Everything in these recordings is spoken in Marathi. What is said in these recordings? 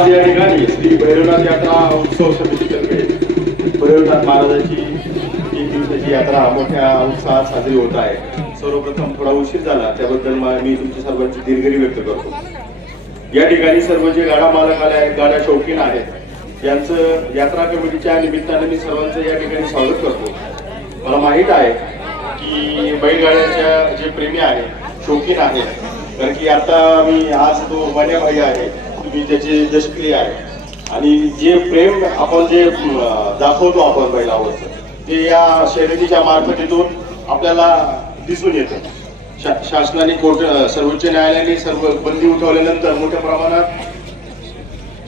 आज या ठिकाणी श्री भैरवनाथ यात्रा उत्सव समितीतर्फे भैरवनाथ महाराजांची तीन दिवसाची यात्रा मोठ्या उत्साहात साजरी होत आहे. सर्वप्रथम थोडा उशीर झाला त्याबद्दल मी तुमच्या सर्वांची दिलगिरी व्यक्त करतो. या ठिकाणी सर्व जे गाडा मालक आले आहेत गाड्या शौकीन आहेत यांचं यात्रा कमिटीच्या निमित्ताने मी सर्वांचं या ठिकाणी स्वागत करतो. मला माहीत आहे की बैलगाड्यांच्या जे प्रेमी आहेत शौकीन आहेत कारण की आता मी आज तो भाई आहे. तुम्ही त्याची यशप्रिय आहे. आणि जे प्रेम आपण जे दाखवतो आपण बैलावरचं ते या शर्यतीच्या मार्फतीतून आपल्याला दिसून येतं. शा- शासनाने कोर्ट सर्वोच्च न्यायालयाने सर्व बंदी उठवल्यानंतर मोठ्या प्रमाणात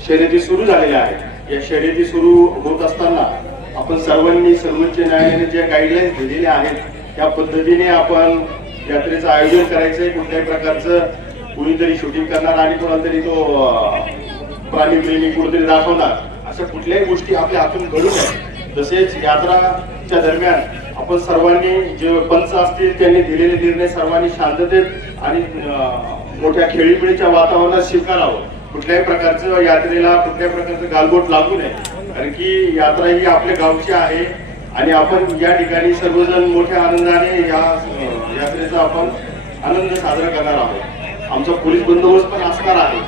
शर्यती सुरू झालेल्या आहेत. या शर्यती सुरू होत असताना आपण सर्वांनी सर्वोच्च न्यायालयाने ज्या गाईडलाईन्स दिलेल्या आहेत त्या पद्धतीने आपण यात्रेचं आयोजन करायचंय. कुठल्याही प्रकारचं कुणीतरी शूटिंग करणार आणि कोणाला तरी तो प्राणी प्रेमी कुठेतरी दाखवणार अशा कुठल्याही गोष्टी आपल्या हातून घडू नये. तसेच यात्राच्या दरम्यान आपण सर्वांनी जे पंच असतील त्यांनी दिलेले निर्णय सर्वांनी शांततेत आणि मोठ्या खेळीपिळीच्या वातावरणात स्वीकारावं. कुठल्याही प्रकारचं यात्रेला कुठल्याही प्रकारचं गालबोट लागू नये. कारण की यात्रा ही आपल्या गावची आहे आणि आपण या ठिकाणी सर्वजण मोठ्या आनंदाने या यात्रेचा आपण आनंद साजरा करणार आहोत. आमचा पोलीस बंदोबस्त पण असणार आहे.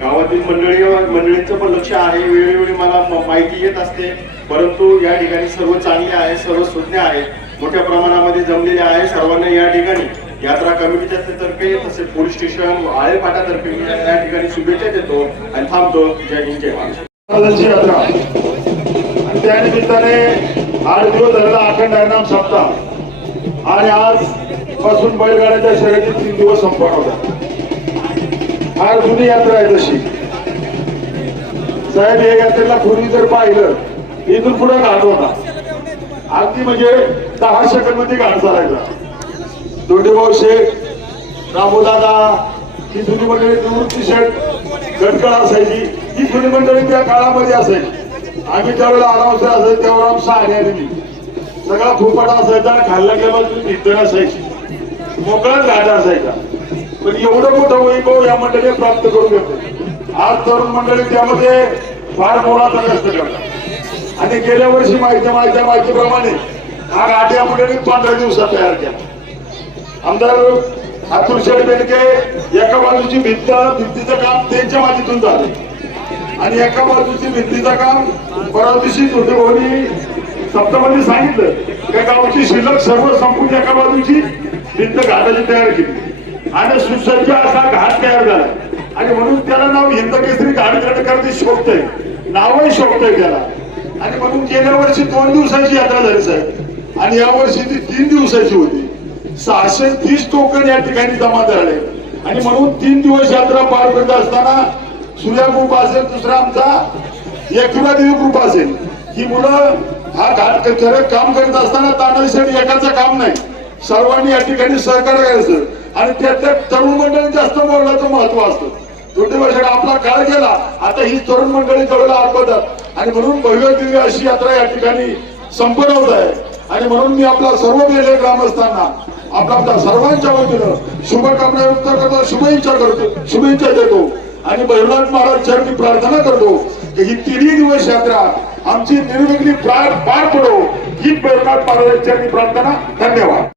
गावातील मंडळी मंडळींचं पण लक्ष आहे. वेळोवेळी मला माहिती येत असते. परंतु या ठिकाणी सर्व चांगले आहे सर्व सुज्ञ आहेत मोठ्या प्रमाणामध्ये जमलेले आहे. सर्वांना या ठिकाणी यात्रा कमिटीच्या तर्फे तसेच पोलीस स्टेशन आळेपाटातर्फे मी या ठिकाणी शुभेच्छा देतो आणि थांबतो. जय हिंद जय महाराष्ट्र. यात्रा. त्या निमित्ताने आठ दिवस झालेला अखंड हरिनाम सप्ताह. आणि आज पासून बैलगाड्याच्या शर्यतीत तीन दिवस संपन्न होता फार जुनी यात्रा आहे तशी. साहेब या यात्रेला पूर्वी जर पाहिलं इथून पुढे घाट होता. अगदी म्हणजे दहा सेकंडमध्ये घाट चालायचा. दोंडेभाऊ शेख रामोदादा ही जुनी मंडळी निवृत्ती शेठ गटकळ असायची. ही जुनी मंडळी त्या काळामध्ये असायची. आम्ही त्यावेळेला आरामसर असायचं त्यावर आमचा शहाणे सगळा फुपाटा असायचा खाल्ला गेला तुम्ही भिंत असायची. मोकळा घाट असायचा. पण एवढं मोठं वैभव या मंडळी प्राप्त करून घेतो आज तरुण मंडळी त्यामध्ये फार मोलाचा कष्ट करतात. आणि गेल्या वर्षी माहिती माहिती माहितीप्रमाणे हा घाट या मंडळीत पंधरा दिवसात तयार केला. आमदार अतुल शेठ बेनके एका बाजूची भिंत भिंतीचं काम त्यांच्या मातीतून झालं. आणि एका बाजूची भिंतीचं काम परवा दिवशी भाऊनी सप्तमध्ये सांगितलं. त्या गावची शिल्लक सर्व संपून एका बाजूची भिंत घाटाची तयार केली. आणि सुसज्ज असा घाट तयार झाला. आणि म्हणून त्याला नाव हिंद केसरी घाट गटकरती शोभतय. नावही शोभतंय त्याला. आणि म्हणून गेल्या वर्षी दोन दिवसाची यात्रा झाली साहेब. आणि या वर्षी ती तीन दिवसाची होती. सहाशे तीस टोकन या ठिकाणी जमा झाले. आणि म्हणून तीन दिवस यात्रा पार करत असताना सूर्या ग्रुप असेल दुसरा आमचा एकविरा देवी ग्रुप असेल. ही मुलं हा घाट खरं काम करत असताना तानासाठी एकाचं काम नाही. सर्वांनी या ठिकाणी सहकार्य करायचं. आणि त्यातल्या तरुण मंडळी जास्त बोलण्याचं महत्त्व असतं. दोन्ही आपला काळ गेला आता ही तरुण मंडळी जवळ आठवतात आणि म्हणून भव्य दिव्य अशी यात्रा या ठिकाणी संपन्न होत आहे. आणि म्हणून मी आपला सर्व गेले ग्रामस्थांना आपल्या सर्वांच्या वतीनं शुभकामना व्यक्त करतो शुभेच्छा करतो शुभेच्छा देतो. आणि भैरवनाथ महाराज चरणी प्रार्थना करतो की ही तिन्ही दिवस यात्रा आमची निर्विघ्नी पार पार पडो. ही भैरवनाथ महाराज चरणी प्रार्थना. धन्यवाद.